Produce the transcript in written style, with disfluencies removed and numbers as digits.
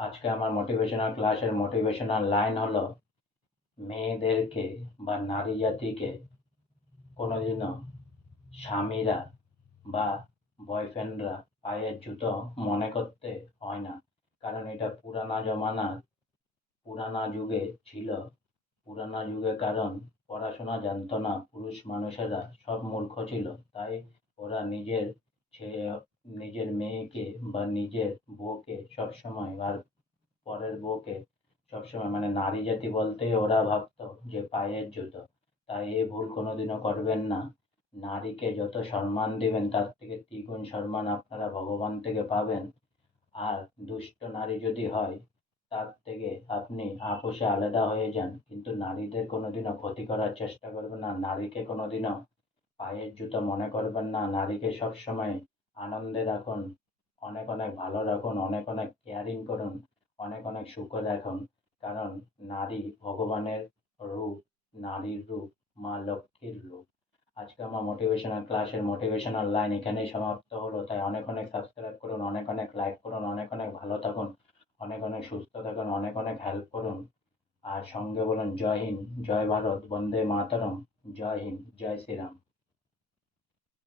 আজকে আমার মোটিভেশনাল ক্লাসের মোটিভেশনাল লাইন হলো, মেয়েদেরকে বা নারী জাতিকে কোনোদিনও স্বামীরা বা বয়ফ্রেন্ডরা পায়ের জুতো মনে করতে হয় না। কারণ এটা পুরানা যুগে ছিল। পুরানা যুগে কারণ পড়াশোনা জানতো না, পুরুষ মানুষেরা সব মূর্খ ছিল। তাই ওরা ছেলে নিজের মেয়েকে বা নিজের বউকে সবসময় আর পরের বউকে সবসময় মানে নারী জাতি বলতেই ওরা ভাবতো যে পায়ের জুতো। তাই এই ভুল কোনোদিনও করবেন না। নারীকে যত সম্মান দিবেন তার থেকে দ্বিগুণ সম্মান আপনারা ভগবান থেকে পাবেন। আর দুষ্ট নারী যদি হয় তার থেকে আপনি আপোষে আলাদা হয়ে যান, কিন্তু নারীদের কোনোদিনও ক্ষতি করার চেষ্টা করবেন না। নারীকে কোনোদিনও পায়ের জুতো মনে করবেন না। নারীকে সবসময় আনন্দে রাখুন, অনেক অনেক ভালো রাখুন, অনেক অনেক কেয়ারিং করুন, অনেক অনেক সুখে রাখুন। কারণ নারী ভগবানের রূপ, নারীর রূপ মা লক্ষ্মীর রূপ। আজকে আমার মোটিভেশনাল ক্লাসের মোটিভেশনাল লাইন এখানেই সমাপ্ত হলো। তাই অনেক অনেক সাবস্ক্রাইব করুন, অনেক অনেক লাইক করুন, অনেক অনেক ভালো থাকুন, অনেক অনেক সুস্থ থাকুন, অনেক অনেক হেল্প করুন। আর সঙ্গে বলুন জয় হিন্দ, জয় ভারত, বন্দে মাতরম, জয় হিন্দ, জয় শ্রীরাম।